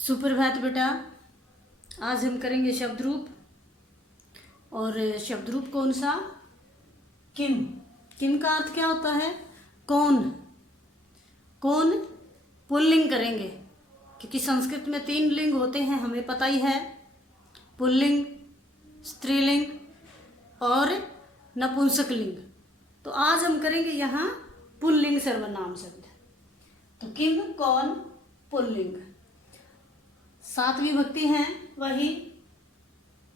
सुप्रभात बेटा। आज हम करेंगे शब्द रूप। और शब्द रूप कौन सा? किम। किम का अर्थ क्या होता है? कौन। कौन पुल्लिंग करेंगे, क्योंकि संस्कृत में 3 लिंग होते हैं, हमें पता ही है। पुल्लिंग, स्त्रीलिंग और नपुंसक लिंग। तो आज हम करेंगे यहाँ पुल्लिंग सर्वनाम शब्द। तो किम, कौन, पुल्लिंग। 7 विभक्ति हैं, वही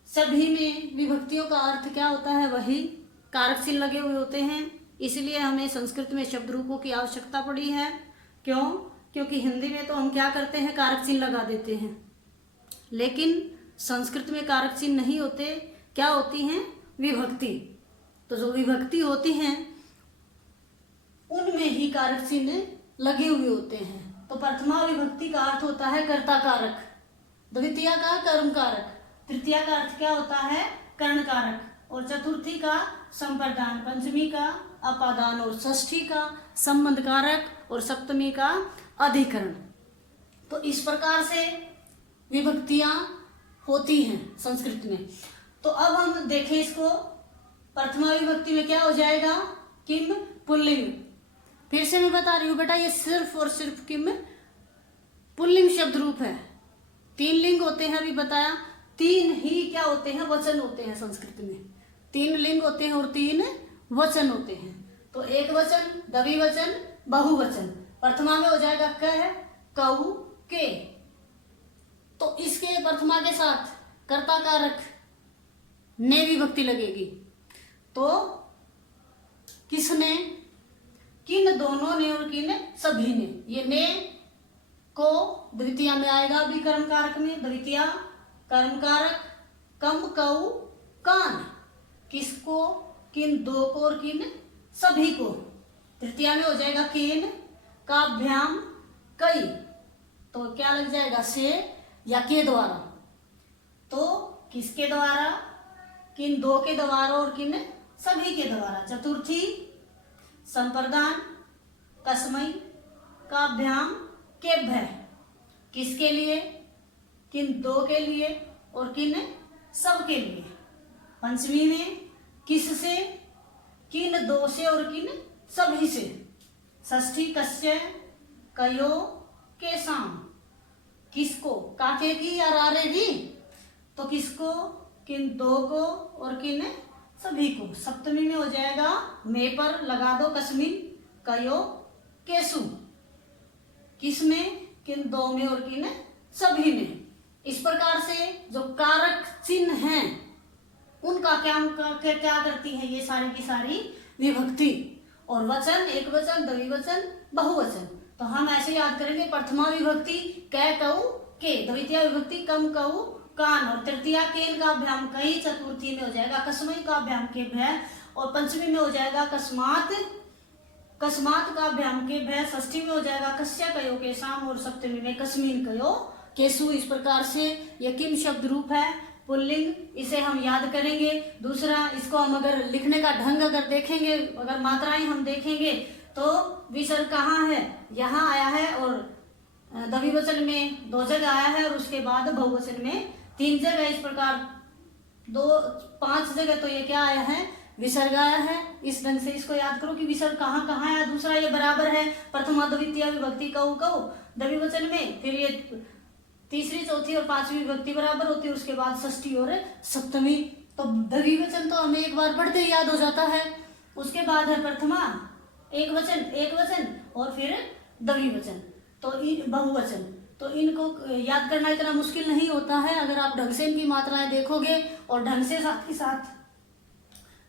सभी में विभक्तियों का अर्थ क्या होता है? वही कारक चिन्ह लगे हुए होते हैं। इसलिए हमें संस्कृत में शब्द रूपों की आवश्यकता पड़ी है। क्यों? क्योंकि हिंदी में तो हम क्या करते हैं, कारक चिन्ह लगा देते हैं, लेकिन संस्कृत में कारक चिन्ह नहीं होते। क्या होती हैं? विभक्ति। तो जो विभक्ति होती हैं उनमें ही कारक चिन्ह लगे हुए होते हैं। तो प्रथमा विभक्ति का अर्थ होता है कर्ता कारक, द्वितीय का कर्म कारक, तृतीय का अर्थ क्या होता है? कर्ण कारक, और चतुर्थी का संप्रदान, पंचमी का अपादान, और षष्ठी का संबंध कारक, और सप्तमी का अधिकरण। तो इस प्रकार से विभक्तियां होती हैं संस्कृत में। तो अब हम देखें इसको। प्रथमा विभक्ति में क्या हो जाएगा? किम, पुल्लिंग। फिर से मैं बता रही हूँ बेटा, ये सिर्फ और सिर्फ किम पुल्लिंग शब्द रूप है। 3 लिंग होते हैं, अभी बताया। 3 ही क्या होते हैं? वचन होते हैं संस्कृत में। 3 लिंग होते हैं और 3 वचन होते हैं। तो एक वचन, द्विवचन, बहुवचन। प्रथमा में हो जाएगा कह, कऊ, के। तो इसके प्रथमा के साथ कर्ता कारक ने विभक्ति लगेगी। तो किसने? किन दोनों ने और किन सभी ने। ये ने को द्वितीय में आएगा, अभी कर्म कारक में। द्वितीय कर्म कारक, कम, कऊ, कान। किसको? किन दो को और किन सभी को। तृतीय में हो जाएगा किन, काभ्याम, कई। तो क्या लग जाएगा? से या के द्वारा। तो किसके द्वारा? किन दो के द्वारा और किन सभी के द्वारा। चतुर्थी संप्रदान, कस्मई, काभ्याम, केभ्य। किसके लिए? किन दो के लिए और किन सब के लिए। पंचमी में किससे? किन दो से और किन सभी से। षष्ठी कस्य, कयो, के साम। किसको? काके की या रारे की। तो किसको? किन दो को और किन सभी को। सप्तमी में हो जाएगा मे पर लगा दो कस्मिन, कयो, केसु। किसमें? किन दो में और किन सभी में। इस प्रकार से जो कारक चिन्ह हैं उनका क्या करती है ये सारी की सारी विभक्ति। और वचन, एक वचन, द्विवचन, बहुवचन। तो हम ऐसे याद करेंगे। प्रथमा विभक्ति कै, कऊ, के। द्वितीय विभक्ति कम, कऊ, कान। और तृतीय केन का अभ्याम कई। चतुर्थी में हो जाएगा कस्मई का अभ्याम के भय। और पंचमी में हो जाएगा कस्मात, कस्मात का अभ्याम के भय। षष्ठी में हो जाएगा कस्य, कयो, के साम। और सप्तमी में कस्मिन, कयो, केसु। इस प्रकार से यह किम शब्द रूप है, पुल्लिंग। इसे हम याद करेंगे। दूसरा, इसको हम अगर लिखने का ढंग अगर देखेंगे, अगर मात्राएं हम देखेंगे, तो विसर्ग कहाँ है? यहाँ आया है। और द्विवचन में 2 जगह आया है, और उसके बाद बहुवचन में 3 जगह। इस प्रकार 5 जगह तो ये क्या आया है? विसर्ग आया है। इस ढंग से इसको याद करो कि विसर्ग कहाँ कहाँ आया। दूसरा, ये बराबर है प्रथमा द्वितीय विभक्ति कऊ, कऊ द्विवचन में। फिर ये तीसरी, चौथी और 5वीं विभक्ति बराबर होती है। उसके बाद षष्ठी और सप्तमी। तो द्विवचन तो हमें एक बार पढ़ते ही याद हो जाता है। उसके बाद है प्रथमा, एक वचन, एक वचन, और फिर द्विवचन, तो बहुवचन। तो इनको याद करना इतना मुश्किल नहीं होता है अगर आप ढंग से इनकी मात्राएं देखोगे और ढंग से साथ ही साथ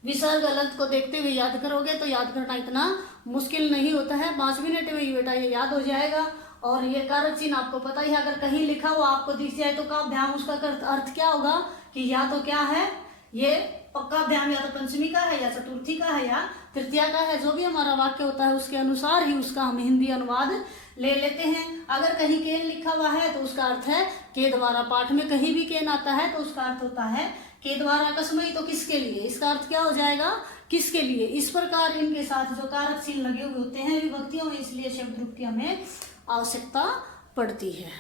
विसर्ग अलग को देखते हुए याद करोगे, तो याद करना इतना मुश्किल नहीं होता है। 5 मिनट में ही बेटा ये याद हो जाएगा। और ये कारक चिन्ह आपको पता ही है, अगर कहीं लिखा हुआ आपको दिख जाए तो काभ्याम, उसका अर्थ क्या होगा कि या तो क्या है, ये पक्का भ्याम या तो पंचमी का है, या चतुर्थी का है, या तृतीय का है। जो भी हमारा वाक्य होता है उसके अनुसार ही उसका हम हिंदी अनुवाद ले लेते हैं। अगर कहीं केन लिखा हुआ है तो उसका अर्थ है के द्वारा। पाठ में कहीं भी केन आता है तो उसका अर्थ होता है के द्वारा। कस्मई तो किसके लिए, इसका अर्थ क्या हो जाएगा? किसके लिए। इस प्रकार इनके साथ जो कारक चिन्ह लगे हुए होते हैं विभक्तियों में, इसलिए शब्द रूप की हमें आवश्यकता पड़ती है।